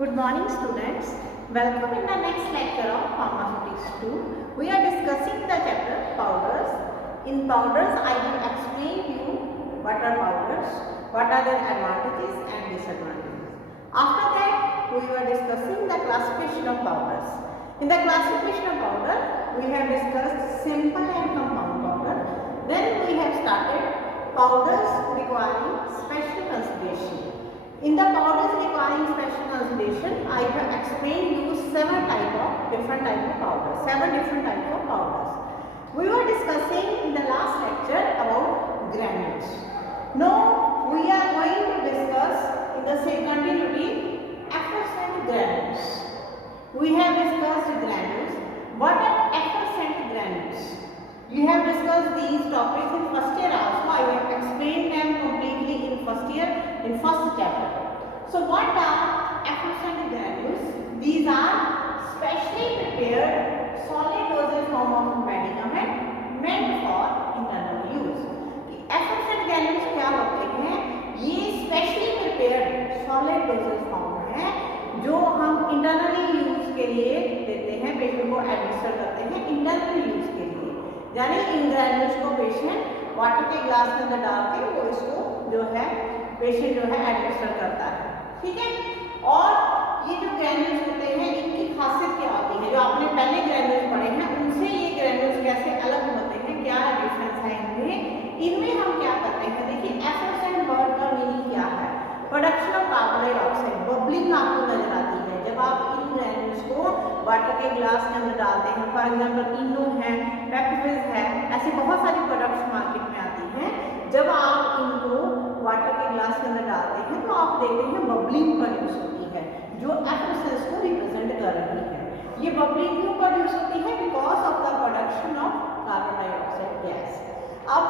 Good morning students. Welcome in the next lecture of Pharmaceutics 2. We are discussing the chapter powders. In powders I will explain you what are powders, what are their advantages and disadvantages. After that we are discussing the classification of powders. In the classification of powder we have discussed simple and compound powder. Then we have started powders requiring special consideration. In the powders requiring special consideration, I have explained you different types of powders. We were discussing in the last lecture about granules. Now we are going to discuss in the same continuity effervescent granules. We have discussed granules. What are effervescent granules? You have discussed these topics in first year also. I have explained them completely in first year, in first chapter. So what are effervescent granules? These are specially prepared solid dosage form of medicament meant for internal use. effervescent granules क्या होते हैं? ये specially prepared solid dosage form है जो हम internally use के लिए देते हैं, पेशेंट को एडमिनिस्टर करते हैं इंटरनल यूज के लिए। यानी इन ग्रैन्यूल्स को पेशेंट वाटर के ग्लास के अंदर डाल के वो इसको जो है पेशेंट जो है एडमिनिस्टर करता है, ठीक है। और ये जो ग्रैन्यूल्स होते हैं इनकी खासियत क्या होती है? जो आपने पहले ग्रैन्यूल्स पढ़े हैं उनसे ये ग्रैन्यूल्स कैसे अलग होते हैं, क्या डिफरेंस है इनमें हम क्या करते हैं? देखिए एफरवेसेंट वर्ड का मीनिंग क्या है? Production of carbon dioxide, bubbling आपको नजर आती है जब आप इन ग्रैन्यूल्स को वाटर के ग्लास के अंदर डालते हैं। फॉर एग्जांपल इनो है, पेप्टोज है, ऐसी बहुत सारी प्रोडक्ट्स मार्केट में आती हैं। जब आप इनको वाटर के ग्लास के अंदर डालते हैं तो आप देखते हैं बबलिंग प्रोड्यूस होती है जो एफरवेसेंस को रिप्रेजेंट कर रही है। ये बबलिंग क्यों प्रोड्यूस होती है? Because of the production of carbon dioxide gas. अब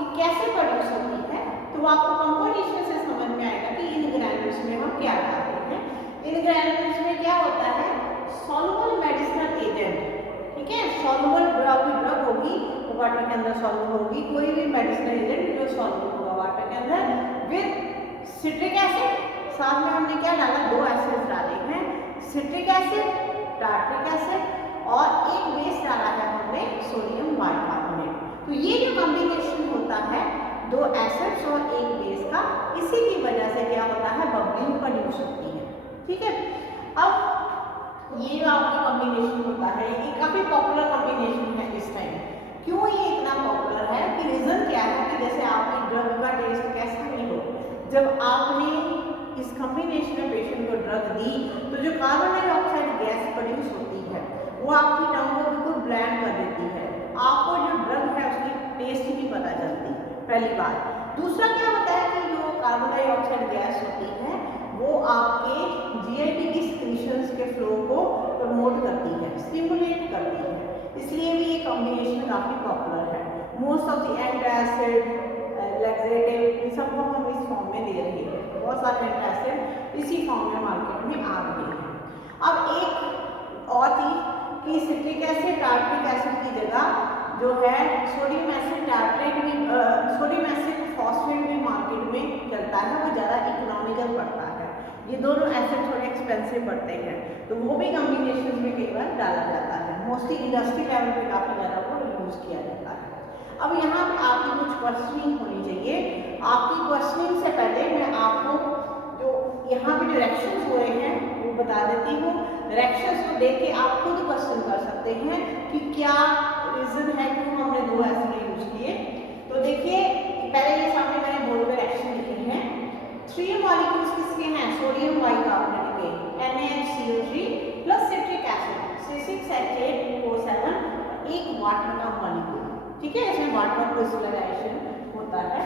ये कैसे प्रोड्यूस होती है तो आपको कंपोजिशन से समझ में आएगा कि इन ग्रैन्यूल्स में हम क्या डालते हैं। इन ग्रैन्यूल्स में क्या होता है? सॉल्युबल मेडिसिनल एजेंट, ठीक है। सॉल्युबल ड्रग होगी तो वाटर के अंदर सॉल्युबल होगी, कोई भी मेडिसिनल एजेंट जो सॉल्युबल होगा वाटर के अंदर विद सिट्रिक एसिड। साथ में हमने क्या डाला? दो एसिड्स डाले हैं, सिट्रिक एसिड, टार्ट्रिक एसिड और एक बेस डाला है हमने सोडियम बाइकार्बोनेट। तो ये जो कॉम्बिनेशन होता है दो एसिड्स और एक बेस का, इसी की वजह से क्या होता है? बबलिंग प्रोड्यूस होती है, ठीक है। अब ये जो आपका कॉम्बिनेशन होता है ये काफी पॉपुलर कॉम्बिनेशन है इस टाइम। क्यों ये इतना पॉपुलर है कि रीजन क्या है कि जैसे आपकी ड्रग का टेस्ट कैसा नहीं हो, जब आपने इस कॉम्बिनेशन में पेशेंट को ड्रग दी तो जो कार्बन डाइऑक्साइड गैस प्रोड्यूस होती है वो आपकी टंग को बिल्कुल ब्लैंड कर देती है। आपको जो ड्रग है उसकी टेस्ट ही नहीं पता चलती, पहली बात। दूसरा क्या होता है कि जो कार्बन डाइऑक्साइड गैस होती है वो आपके जीआईटी की सिक्रीशंस के फ्लो को प्रमोट करती है, स्टिमुलेट करती है, इसलिए भी ये कॉम्बिनेशन काफ़ी पॉपुलर है। Most of the antacid, laxative, इन सबको हम इस फॉर्म में दे रहे हैं। बहुत सारे एंटासिड इसी फॉर्म में मार्केट में आ रहे हैं। अब एक और चीज़ कि सिट्रिक एसिड, टार्ट्रिक एसिड की जगह जो है सोडियम एसिड टार्ट्रेट भी, सोडियम एसिड फॉस्फेट भी मार्केट में चलता है, वो ज़्यादा इकोनॉमिकल पड़ता है। ये दोनों एसिड थोड़े एक्सपेंसिव पड़ते हैं तो वो भी कॉम्बिनेशन में कई बार डाला जाता है। मोस्टली इंडस्ट्री लेवल पे काफ़ी ज़्यादा वो यूज़ किया जाता है। अब यहाँ पे आपकी कुछ क्वेश्चनिंग होनी चाहिए। आपकी क्वेश्चनिंग से पहले मैं आपको जो यहाँ पे जो रिएक्शंस हो रहे हैं वो बता देती हूँ। रिएक्शंस को देख के आप खुद क्वेश्चन कर सकते हैं कि क्या रीजन है क्यों हमने दो एसिड यूज किए। तो देखिए पहले ये सामने मैंने बोर्ड पे रिएक्शन लिखे हैं। 3 मॉलिक्यूल्स किसके हैं? सोडियम बाइकार्बोनेट के, NaHCO3 plus citric acid C6H8O7 और एक वाटर का मॉलिक्यूल, ठीक है। इसमें वाटर क्रिस्टलाइजेशन होता है।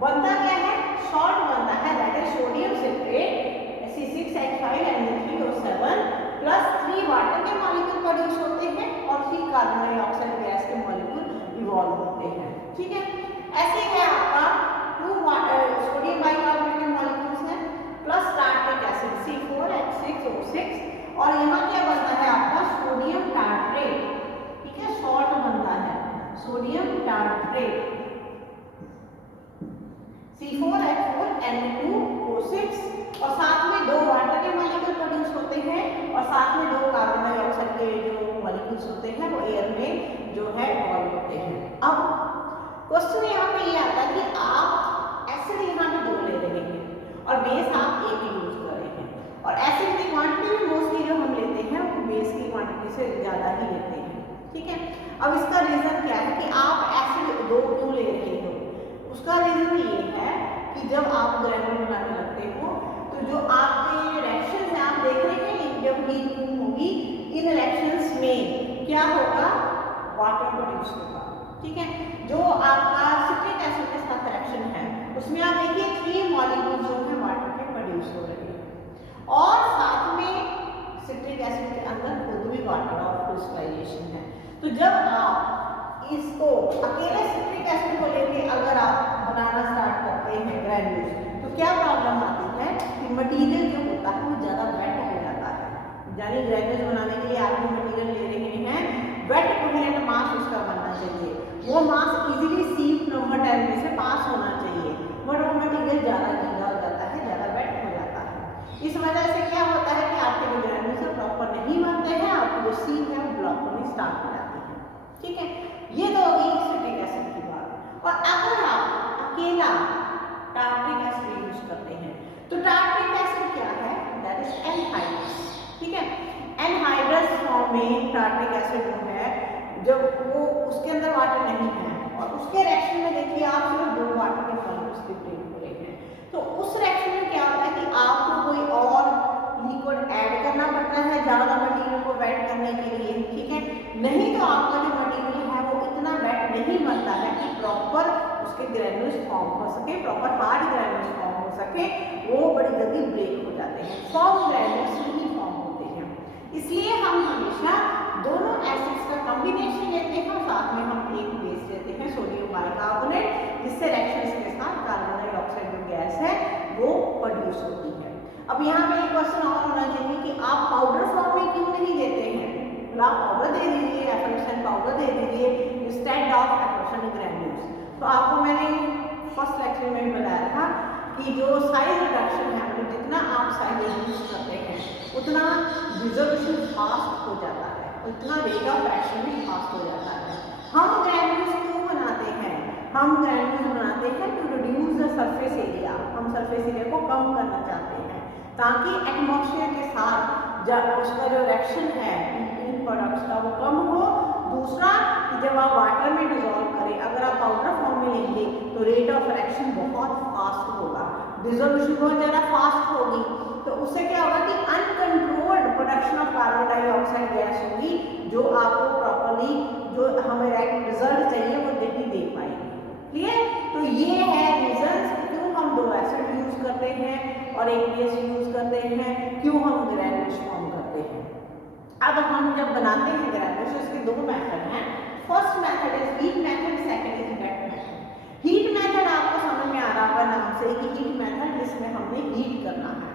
बनता क्या है? सॉल्ट बनता है, that is sodium citrate C6H5NO3O7 plus 3 water के मॉलिक्यूल प्रोड्यूस होते हैं और 3 कार्बन डाइऑक्साइड गैस के मॉलिक्यूल इवॉल्व होते हैं, ठीक है। ऐसे है आपका 2 सोडियम बाइकार्बोनेट के मॉलिक्यूल्स हैं प्लस टार्ट्रिक एसिड C4H6O6 और यहाँ क्या बनता है आपका? सोडियम टार्ट्रेट, ठीक है, सॉल्ट बनता है सोडियम टार्ट्रेट C4H4N2O6 और साथ में 2 वाटर के मॉलिक्यूल प्रोड्यूस होते होते हैं और साथ में 2 कार्बन डाइऑक्साइड के जो मॉलिक्यूल्स होते हैं वो एयर में जो है इवॉल्व होते हैं। अब क्वेश्चन यहाँ पे ये आता है कि आप एसिड यहाँ पे 2 ले रहे हैं और बेस आप 1 यूज कर रहे हैं, और एसिड की क्वांटिटी में मोस्टली जो हम लेते हैं वो बेस की क्वांटिटी से ज़्यादा ही लेते हैं, ठीक है। अब इसका रीज़न क्या है कि आप एसिड 2 क्यों ले रहे हो? उसका रीज़न ये है कि जब आप ग्रेनुल बनाने लगते हो तो जो आपके रिएक्शंस हैं आप देख रहे हैं, जब हीट होगी इन रिएक्शंस में क्या होगा, वाटर प्रोड्यूस होगा, ठीक है। जो आपका सिट्रिक एसिड के साथ रिएक्शन है उसमें आप देखिए 3 मॉलिक्यूल जो है वाटर के प्रोड्यूस हो रहे हैं, और साथ में सिट्रिक एसिड के अंदर खुद भी वाटर ऑफ क्रिस्टलाइजेशन है। तो जब आप इसको अकेले सिट्रिक एसिड को लेके अगर आप बनाना स्टार्ट करते हैं ग्रेन्यूल्स, तो क्या प्रॉब्लम आती है कि मटीरियल जो होता है वो ज़्यादा वेट हो जाता है। यानी ग्रेन्यूल्स बनाने के लिए आप जो मटीरियल ले रहे हैं वेट कोहेरेंट मास उसका बनना चाहिए, वो मास इजीली सीप नंबर 10 में से पास होना चाहिए, बट वो मटीरियल ज़्यादा गीला हो जाता है, ज़्यादा वेट हो जाता है। इस वजह से क्या होता है कि आपके जो ग्रेन्यूल्स प्रॉपर नहीं बनते हैं, आपकी जो सीप है वो ब्लॉक होनी स्टार्ट हो जाती है, ठीक है। ये तो होगी सिट्रिक एसिड की बात। और अगर आप अकेला टार्ट्रिक एसिड यूज करते हैं तो टार्ट्रिक एसिड क्या है, दैट इज एनहाइड्रस, ठीक है। एनहाइड्रस फॉर्म में टार्ट्रिक एसिड जो है जब वो उसके अंदर वाटर नहीं है और उसके रिएक्शन में देखिए आप सिर्फ 2 वाटर के मॉलिक्यूल्स प्रिपेयर हो रहे हैं, तो उस रिएक्शन में क्या होता है कि आपको कोई और लिक्विड ऐड करना पड़ता है ज़्यादा मटीरियल को वेट करने के लिए, ठीक है। नहीं तो आपका जो मटीरियल है वो इतना वेट नहीं बनता है कि प्रॉपर उसके ग्रेन्यूल्स फॉर्म हो सके, प्रॉपर हार्ड ग्रेन्यूल्स फॉर्म हो सके, वो बड़ी जल्दी ब्रेक हो जाते हैं, फॉर्म ग्रेन्यूल्स नहीं फॉर्म होते हैं। इसलिए हम हमेशा दोनों एसिड्स का कॉम्बिनेशन लेते हैं और साथ में हम एक बेस लेते हैं सोडियम बाइकार्बोनेट, जिससे रिएक्शंस के साथ कार्बन डाइऑक्साइड जो गैस है वो प्रोड्यूस होती है। अब यहाँ पे एक क्वेश्चन और होना चाहिए कि आप पाउडर फॉर्म में क्यों नहीं देते हैं? तो आप पाउडर दे दीजिए, एप्सॉल्यूशन पाउडर दे दीजिए इंस्टेड ऑफ एप्सॉल्यूशन ग्रैन्यूल्स। तो आपको मैंने फर्स्ट लेक्चर में बताया था कि जो साइज रिडक्शन है, मतलब जितना आप साइज यूज करते हैं उतना डिसोल्यूशन फास्ट हो जाता है, उतना रेट ऑफ एक्शन भी फास्ट हो जाता है। हम ग्रैन्यूल्स क्यों बनाते हैं? हम ग्रैन्यूल्स बनाते हैं to reduce the surface area, हम सरफेस एरिया को कम करना चाहते हैं ताकि एटमॉस्फेयर के साथ जब उसका जो रिएक्शन है इन प्रोडक्ट्स का वो कम हो। दूसरा कि जब आप वाटर में डिजोल्व करें, अगर आप पाउडर फॉर्म में लेंगे तो रेट ऑफ रिएक्शन बहुत फास्ट होगा, डिसोल्यूशन बहुत ज़्यादा फास्ट होगी, तो उससे क्या होगा कि uncontrolled production of carbon dioxide gas होगी, जो आपको प्रॉपर्ली जो हमें रिजल्ट चाहिए वो नहीं दे पाएगी। क्लियर? तो ये है रीजंस क्यों हम 2 एसिड यूज करते हैं और एक बेस यूज करते हैं, क्यों हम ग्रैन्यूल्स फॉर्म करते हैं। अब हम जब बनाते हैं ग्रैन्यूल्स इसके 2 मेथड हैं। First method is heat method, second is wait method. Heat method आपको समझ में आ रहा होगा नाम से कि हीट मेथड जिसमें हमने हीट करना है।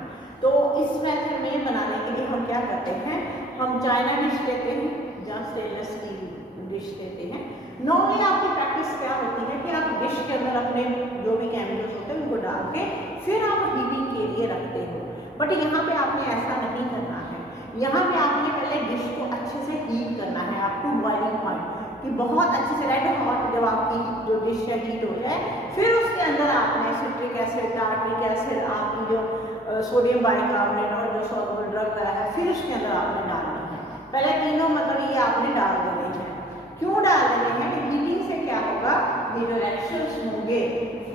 तो इस मेथड में बनाने के लिए हम क्या करते हैं, हम चाइना डिश लेते हैं या स्टेनलेस स्टील डिश लेते हैं। नॉर्मली आपकी प्रैक्टिस क्या होती है कि आप डिश के अंदर अपने जो भी केमिकल्स होते हैं उनको डाल के फिर आप हीटिंग के लिए रखते हो, बट यहाँ पे आपने ऐसा नहीं करना है। यहाँ पे आपने पहले डिश को अच्छे से हीट करना है, आपको बॉइलिंग पॉइंट कि बहुत अच्छे से रेड हॉट जब आपकी जो डिश है हीट हो जाए, फिर उसके अंदर आपने सिट्रिक एसिड, टार्ट्रिक एसिड, आपकी जो सोडियम बाइकार्बोनेट और जो सॉल्युबल ड्रग है फिर उसके अंदर आपने डालना है। पहले तीनों मतलब ये आपने डाल देने हैं। क्यों डाल देने हैं? हीटिंग से क्या होगा, ये जो रिएक्शंस होंगे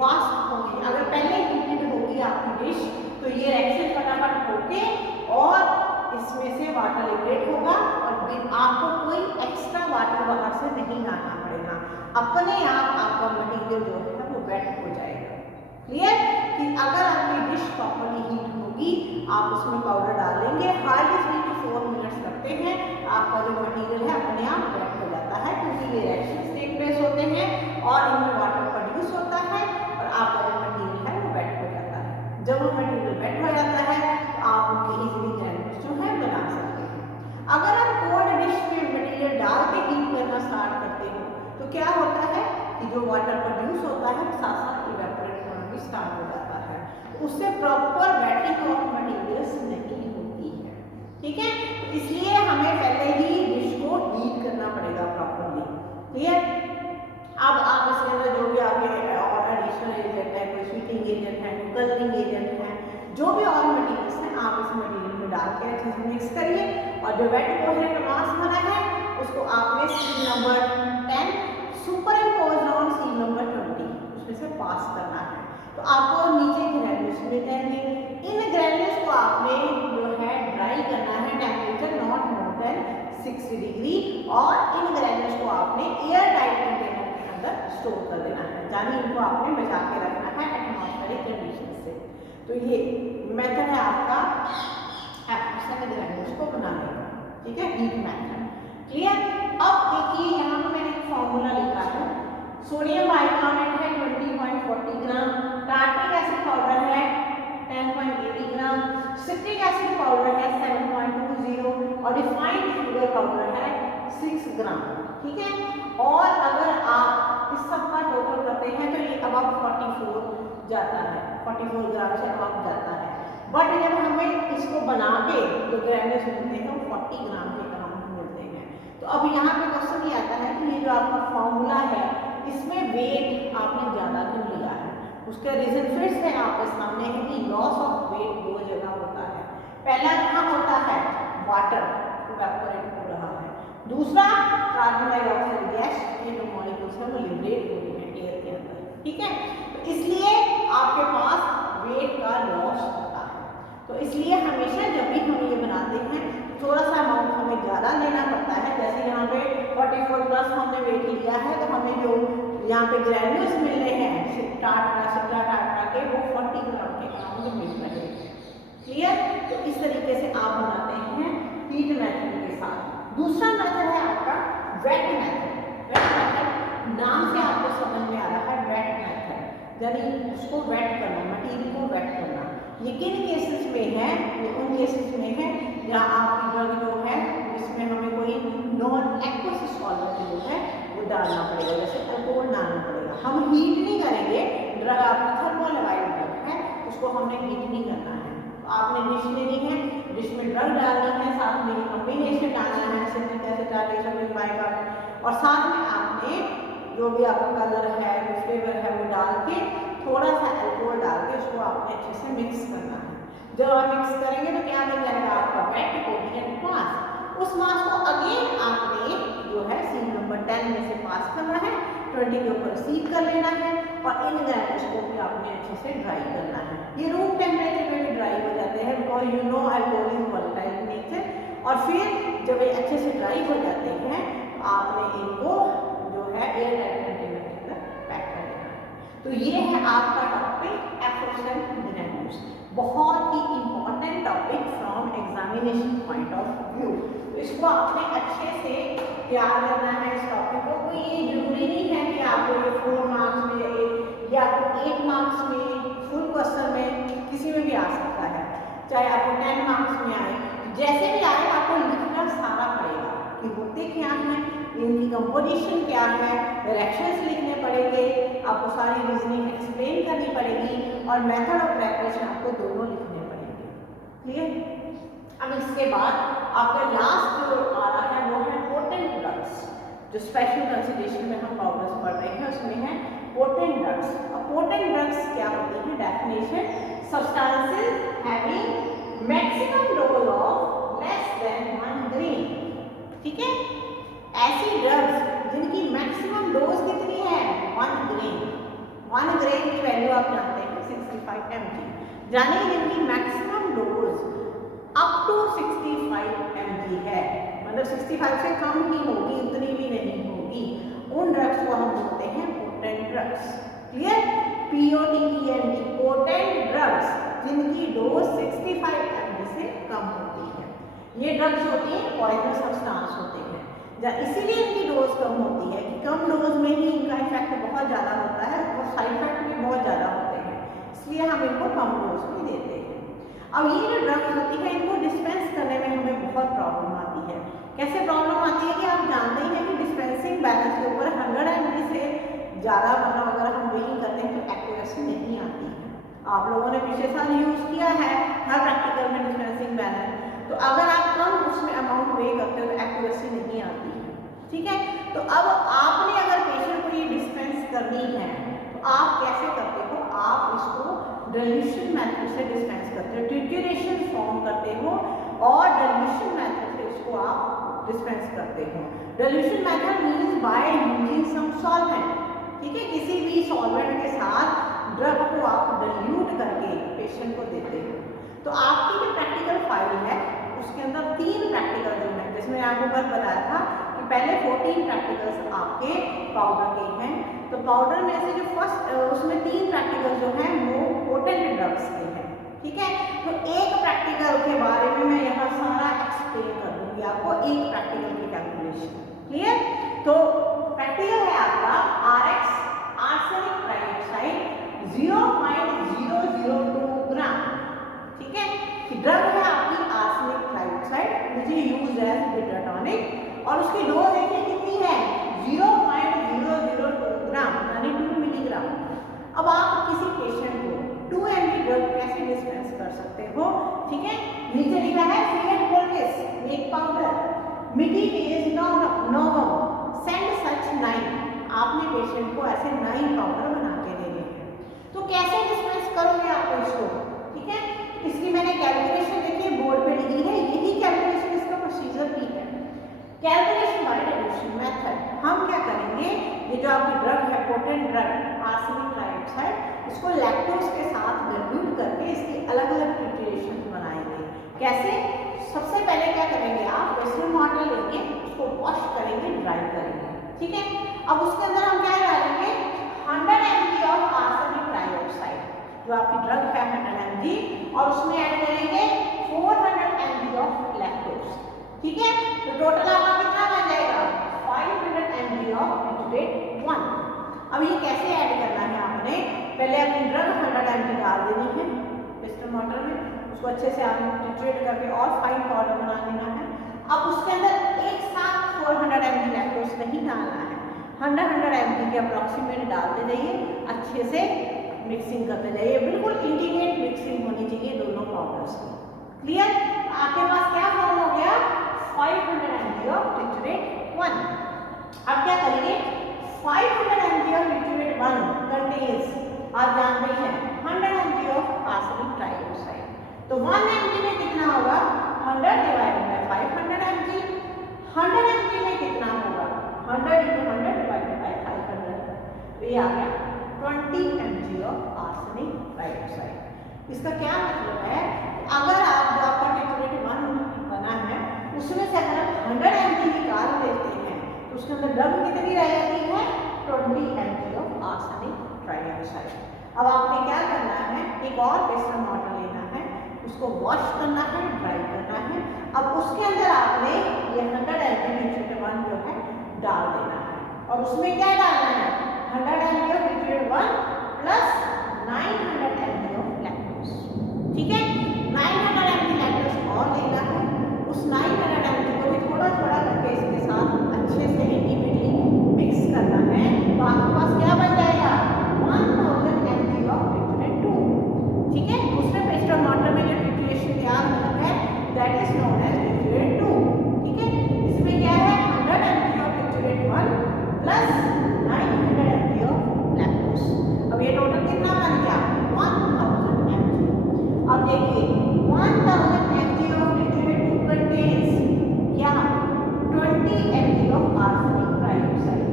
फास्ट होंगे। अगर पहले हीटेड होगी आपकी डिश तो ये रिएक्शन फटाफट होके और इसमें से वाटर लिबरेट होगा और आपको कोई एक्स्ट्रा वाटर बाहर से नहीं लाना पड़ेगा, अपने आप आपका मटीरियल जो है वो वेट हो जाएगा। क्लियर? कि अगर आपकी डिश प्रॉपर्ली हीट होगी आप उसमें पाउडर डालेंगे, हार्डली 3 to 4 मिनट्स लगते हैं, आपका जो मटीरियल है अपने आप वेट हो जाता है, क्योंकि ये रिएक्शंस टेक प्लेस होते हैं और इनमें वाटर प्रोड्यूस होता है और आपका जो मटीरियल है वो वेट हो जाता है। जब वो मटीरियल वेट हो जाता है तो आप उनके इजीली ग्रैन्यूल्स जो है बना सकते हैं। अगर आप कोल्ड डिश में मटीरियल डाल के हीट करना स्टार्ट करते हो तो क्या होता है कि जो वाटर प्रोड्यूस होता है साथ साथ इवेपोरेट होना भी स्टार्ट हो जाता है, उससे प्रॉपर वेटिंग ऑफ मटीरियल्स नहीं होती है। इसलिए हमें पहले ही डिश को हीट करना पड़ेगा प्रॉपरली। क्लियर? अब आप इसके अंदर जो भी आपके और एडिशनल एजेंट है, कोई स्वीटिंग एजेंट है, कोई कलरिंग एजेंट है, जो भी और मटेरियल्स हैं आप इस मटेरियल में डाल के अच्छे से मिक्स करिए। और जो वेट कोहेरेंट मास बना है उसको आपने seal number 10 super impose on seal number 20 उसमें से पास करना है। तो आपको नीचे ग्रेन्यूल्स मिल जाएंगे। इन ग्रेन्यूल्स को आपने जो है ड्राई करना है, temperature not more than 60 degree, और इन ग्रेन्यूल्स को आपने एयर टाइट कंटेनर के अंदर स्टोर कर देना है, यानी इनको आपने बचा के रखना है एटमॉस्फेरिक कंडीशन से। तो ये मेथड है आपका एब्सोल्यूट ग्रेन्यूल्स को बनाने का, ठीक है, हीट मेथड। क्लियर? अब देखिए यहाँ पे मैंने एक फॉर्मूला लिखा है। सोडियम बाइकार्बोनेट है 20.40 ग्राम, टार्ट्रिक एसिड पाउडर है 10.80 ग्राम, सिट्रिक एसिड पाउडर है 7.20 और रिफाइंड शुगर पाउडर है 6 ग्राम। ठीक है, और अगर आप इस सब का टोटल करते हैं तो ये अबाउट 44 जाता है, 44 ग्राम से अबाउट जाता है। बट जब हमें इसको बना के जो ग्रेन्यूल्स मिलते हैं वो 40 ग्राम के अराउंड मिलते हैं। तो अब यहाँ पे क्वेश्चन ये आता है कि ये जो आपका फॉर्मूला है इसमें वेट आपने ज़्यादा क्यों लिया है? उसका रीजन फिर से आपके सामने है कि लॉस ऑफ वेट दो जगह होता है। पहला कहाँ होता है? वाटर इवेपोरेट हो रहा है, दूसरा कार्बन डाइऑक्साइड गैस के जो मॉलिक्यूल्स हैं वो लिबरेट हो रहे हैं एयर के अंदर। ठीक है, तो इसलिए आपके पास वेट का लॉस होता है। तो इसलिए हमेशा जब भी हम ये बनाते हैं थोड़ा सा अमाउंट हमें ज़्यादा लेना पड़ता है। जैसे यहाँ पे 44 प्लस हमने वेट लिया है तो हमें जो यहाँ पे ग्रेन्यूल्स मिल रहे हैं टाटा के वो 40 ग्राम के अराउंड मिल रहे हैं। क्लियर? तो इस तरीके से आप बनाते हैं हीट मेथड के साथ। दूसरा मेथड है आपका वेट मेथड। वेट मेथड नाम से आपको समझ में आ रहा है वेट मेथड, यानी उसको वेट करना, मटीरियल को वेट करना। ये किन केसेस में है? ये उन केसेस में है जहाँ आपकी ड्रग जो है इसमें हमें कोई नॉन एक्वस सॉल्वेंट जो है वो डालना पड़ेगा, जैसे अल्कोहल डालना पड़ेगा। हम हीट नहीं करेंगे, ड्रग आपकी थर्मोलाइट ड्रग है उसको हमने हीट नहीं करना है। तो आपने डिश लेनी है, डिश में ड्रग डालनी है, साथ में कॉम्बिनेशन डालना है सिट्रिक एसिड डालिए, सोडियम बाइकार्बोनेट, और साथ में आपने जो भी आपका कलर है जो फ्लेवर है वो डाल के थोड़ा सा अल्कोहल डाल के उसको आपने अच्छे से मिक्स करना है। जब आप मिक्स करेंगे तो क्या मिल जाएगा आपका वेट कोहेरेंट मास। उस मास को अगेन आपने जो है सील नंबर 10 में से पास करना है, 20 के ऊपर सील कर लेना है, और इन ग्रेन्यूल्स को भी आपने अच्छे से ड्राई करना है। ये रूम टेम्परेचर पे भी ड्राई हो जाते हैं because you know alcohol is volatile nature. और फिर जब ये अच्छे से ड्राई हो जाते हैं आपने इनको जो है एयर टाइट कंटेनर के अंदर पैक कर देना है। तो ये है आपका टॉपिक एफ्लोरेसेंट ग्रेन्यूल्स, बहुत ही important topic from examination point of view. तो इसको आपने अच्छे से तैयार करना है इस टॉपिक को। कोई ये जरूरी नहीं है कि आपको ये 4 मार्क्स में या आपको 8 मार्क्स में फुल क्वेश्चन में किसी में भी आ सकता है, चाहे आपको 10 मार्क्स में आए, जैसे भी आए आपको लिखना सारा पड़ेगा कि होते क्या हैं, इनकी कंपोजिशन क्या है, रिएक्शंस लिखने पड़ेंगे, आपको सारी रीजनिंग एक्सप्लेन करनी पड़ेगी और मेथड ऑफ प्रिपरेशन आपको दोनों लिखने पड़ेंगे। क्लियर? अब इसके बाद आपका लास्ट जो आ रहा है वो है पोटेंट ड्रग्स। जो स्पेशल कंसिडरेशन में हम पाउडर्स पढ़ रहे हैं उसमें है पोटेंट ड्रग्स। अब पोटेंट ड्रग्स क्या होती है? Definition, substances having maximum dose of less than 1 ग्राम। ठीक है, ऐसी ड्रग्स जिनकी मैक्सिमम डोज कितनी है? 1 ग्राम। 1 ग्राम की वैल्यू आप जानते हैं 65 mg, यानी जिनकी maximum dose up to 65 mg है, मतलब 65 से कम ही होगी, उतनी भी नहीं होगी, उन ड्रग्स को हम बोलते हैं potent drugs. Clear? POTENT, potent drugs जिनकी डोज 65 mg से कम होती है। ये ड्रग्स होती हैं पॉइजनस सब्सटेंस होते हैं, इसीलिए इनकी डोज कम होती है कि कम डोज में ही इनका इफेक्ट बहुत ज़्यादा होता है और साइड इफेक्ट भी बहुत ज़्यादा होते हैं, इसलिए हम इनको कम डोज में देते हैं। अब ये जो ड्रग्स होती है इनको डिस्पेंस करने में हमें बहुत प्रॉब्लम आती है। कैसे प्रॉब्लम आती है कि आप जानते ही हैं कि डिस्पेंसिंग बैलेंस के ऊपर 100 mg से ज़्यादा मतलब अगर हम वेइंग करते हैं तो एक्यूरेसी नहीं आती है। आप लोगों ने पिछले साल यूज़ किया है हर प्रैक्टिकल में डिस्पेंसिंग बैलेंस, तो अगर आप कम उसमें अमाउंट वे करते हो तो एक्यूरेसी नहीं आती है, ठीक है। तो अब आपने अगर पेशेंट को ये डिस्पेंस करनी है तो आप कैसे करते हो, आप इसको डिल्यूशन मेथड से डिस्पेंस करते हो, ट्रिट्यूरेशन फॉर्म करते हो और डिल्यूशन मेथड से इसको आप डिस्पेंस करते हो। Dilution method means by using some solvent, ठीक है, किसी भी सॉल्वेंट के साथ ड्रग को आप डिल्यूट करके पेशेंट को देते हो। तो आपकी जो प्रैक्टिकल फाइल है उसके अंदर 3 प्रैक्टिकल जो है, जिसमें आपको कल बताया था कि पहले 14 प्रैक्टिकल्स आपके पाउडर के हैं, तो पाउडर में से जो फर्स्ट उसमें 3 प्रैक्टिकल जो हैं वो पोटेंट ड्रग्स के हैं, ठीक है। तो एक प्रैक्टिकल के बारे में मैं यहाँ सारा एक्सप्लेन कर दूंगी आपको, एक प्रैक्टिकल की कैलकुलेशन, क्लियर। तो प्रैक्टिकल है आपका RX आर्सेनिक ट्राइऑक्साइड 0.002 ग्राम, ठीक है। ड्रग है आपकी arsenic trioxide which is used as bitter tonic और उसकी डोज देखिए कितनी है 0.002 ग्राम यानी 2 मिलीग्राम। अब आप किसी पेशेंट को 2 mg ड्रग कैसे डिस्पेंस कर सकते हो, ठीक है। नीचे लिखा है fair voltage make powder MIDI is normal send such 9, आपने पेशेंट को ऐसे 9 पाउडर बना के देने हैं। तो कैसे डिस्पेंस करोगे आप इसको, ठीक है। इसकी मैंने कैलकुलेशन देखिए बोर्ड पे लिखी है, यही कैलकुलेशन इसका प्रोसीजर भी है, कैलकुलेशन बाय डिल्यूशन मेथड। हम क्या करेंगे, ये जो आपकी ड्रग है पोटेंट ड्रग आर्सेनिक ट्राइऑक्साइड, इसको लैक्टोज के साथ डिल्यूट करके इसकी अलग अलग ट्रिट्यूरेशन बनाएंगे। कैसे, सबसे पहले क्या करेंगे आप वेस्टर्न मॉडल लेंगे, उसको वॉश करेंगे, ड्राई करेंगे, ठीक है। अब उसके अंदर हम क्या डालेंगे 100 mg ऑफ आर्सेनिक ट्राइऑक्साइड, जो आपकी ड्रग है 100 mg, और उसमें ऐड करेंगे 400 mg ऑफ लैक्टोज, ठीक है। तो टोटल आपका कितना बन जाएगा 500 mg ऑफ टिट्रेट 1। अब ये कैसे ऐड करना है, आपने पहले अपनी ड्रग 100 mg डाल देनी है वेस्टर्न मॉडल में, उसको अच्छे से आपने टिट्रेट करके और फाइन पाउडर बना लेना है। अब उसके अंदर एक साथ 400 mg लैक्टोज नहीं डालना है, 100 mg के अप्रॉक्सीमेट डालते जाइए, अच्छे से मिक्सिंग करते जाइए, बिल्कुल इंटीग्रेट मिक्सिंग होनी चाहिए दोनों पाउडर्स की, क्लियर। आपके पास क्या फॉर्म हो गया 500 mg ऑफ टिट्रेट 1। अब क्या करेंगे 500 mg ऑफ टिट्रेट 1 कंटेन्स, आप जानते हैं 100 mg ऑफ आर्सेनिक ट्राइऑक्साइड, तो 1 mg में कितना होगा 100 डिवाइडेड बाय 500 mg, 100 mg में कितना होगा 100 × 100 डिवाइडेड बाय 500, तो ये आ गया 20 mg ऑफ आर्सेनिक ट्राइऑक्साइड। इसका क्या मतलब है, अगर आप जो आपका टिट्रेट 1 बना है उसमें से अगर आप 100 mg निकाल देते हैं तो उसके अंदर ड्रग कितनी रह जाती है 20 mg ऑफ आर्सेनिक ट्राइऑक्साइड। अब आपने क्या करना है, एक और वेस्टर्न मॉडल लेना है, उसको वॉश करना है, ड्राई करना है। अब उसके अंदर आपने ये 100 mg टिट्रेट 1 जो है डाल देना है, और उसमें क्या डालना है 100 mg of triturate 1 plus 900 mg of lactose, ठीक है। 900 mg लैक्टोज और देना है, उस 900 mg को भी थोड़ा थोड़ा करके इसके साथ अच्छे से इंटीग्रेटली मिक्स करना है, तो आपके पास क्या बन जाएगा 1000 mg ऑफ टिट्रेट 2, ठीक है। दूसरे वेस्टर्न मॉडल में जो टिट्रेशन तैयार होती है that is known as triturate 2, ठीक है। इसमें क्या है 100 mg of triturate 1 plus 900 mg of lactose. अब ये टोटल कितना बन गया 1000 mg। अब देखिए 1000 mg ऑफ टिट्रेट 2 कंटेन्स क्या 20 mg ऑफ आर्सेनिक ट्राइऑक्साइड।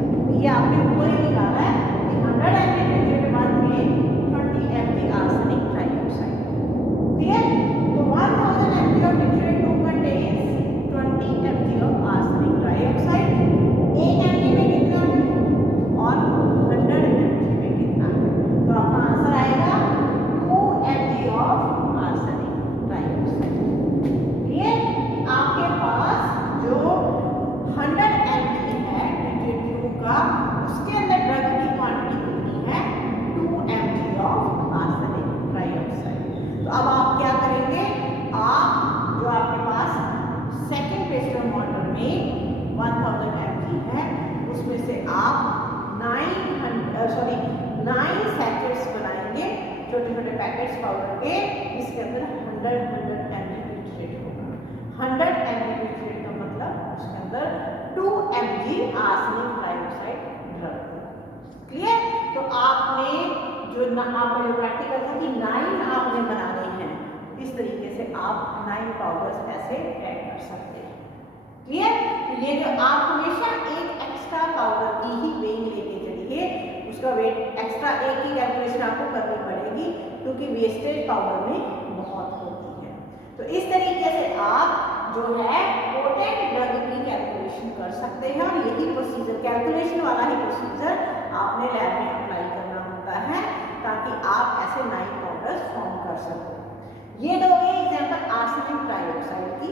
ये आपने ऊपर ही निकाला है कि 100 mg टिट्रेट 1 में 20 mg आर्सेनिक ट्राइऑक्साइड, क्लियर। तो 1000 mg of triturate 2 contains 20 mg of arsenic trioxide, 1 mg में कितना है और 100 mg में कितना है, तो आपका आंसर आएगा 2 mg of arsenic trioxide, clear. आपके पास जो 100 mg है टिट्रेट 2 का, उसके अंदर ड्रग की क्वांटिटी कितनी है 2 mg ऑफ आर्सेनिक ट्राइऑक्साइड। तो अब आप क्या करेंगे, आप जो आपके पास सेकंड वेस्टर्न मॉडल में 1000 mg है उसमें से आप 9 सैचेट्स बनाएंगे, छोटे छोटे पैकेट्स पाउडर के, इसके अंदर 100 mg टिट्रेट होगा। 100 mg का मतलब उसके अंदर 2 mg arsenic trioxide drug. Clear? तो आपने जो आपका जो प्रैक्टिकल था कि 9 आपने बनाने हैं, इस तरीके से आप 9 पाउडर्स ऐसे ऐड कर सकते हैं। क्लियर? ये जो आप हमेशा एक एक्स्ट्रा पाउडर की ही वेइंग लेके चलिए, उसका वेट एक्स्ट्रा एक की कैलकुलेशन आपको करनी पड़ेगी क्योंकि वेस्टेज पाउडर में बहुत होती है। तो इस तरीके से आप जो है पोटेंट ड्रग की कैलकुलेशन कर सकते हैं और यही प्रोसीजर, कैलकुलेशन वाला ही प्रोसीजर आपने लैब में अप्लाई करना होता है ताकि आप ऐसे 9 पाउडर्स फॉर्म कर सकें। ये दो गए एग्जाम्पल आर्सेनिक ट्राइऑक्साइड की।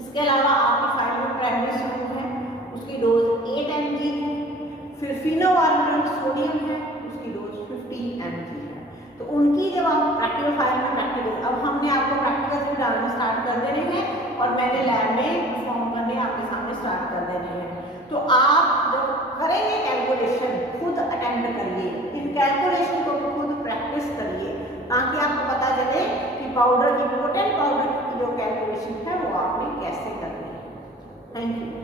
इसके अलावा आपकी फाइल में प्रेडनिसोन है, उसकी डोज 8 mg है। फिर फिनोवार्मिन सोडियम है, उसकी डोज 15 mg है। तो उनकी जब आप प्रैक्टिकल फाइल में प्रैक्टिकल, अब हमने आपको प्रैक्टिकल भी डालना स्टार्ट कर देने हैं और मैंने लैब में परफॉर्म करने आपके सामने स्टार्ट कर देने हैं। तो आप जब करेंगे कैलकुलेशन खुद अटेम्प्ट करिए, इन कैलकुलेशन को खुद प्रैक्टिस करिए ताकि आपको पता चले कि पाउडर की, पोटेंट पाउडर की जो कैलकुलेशन है वो आपने कैसे करनी है। Thank you.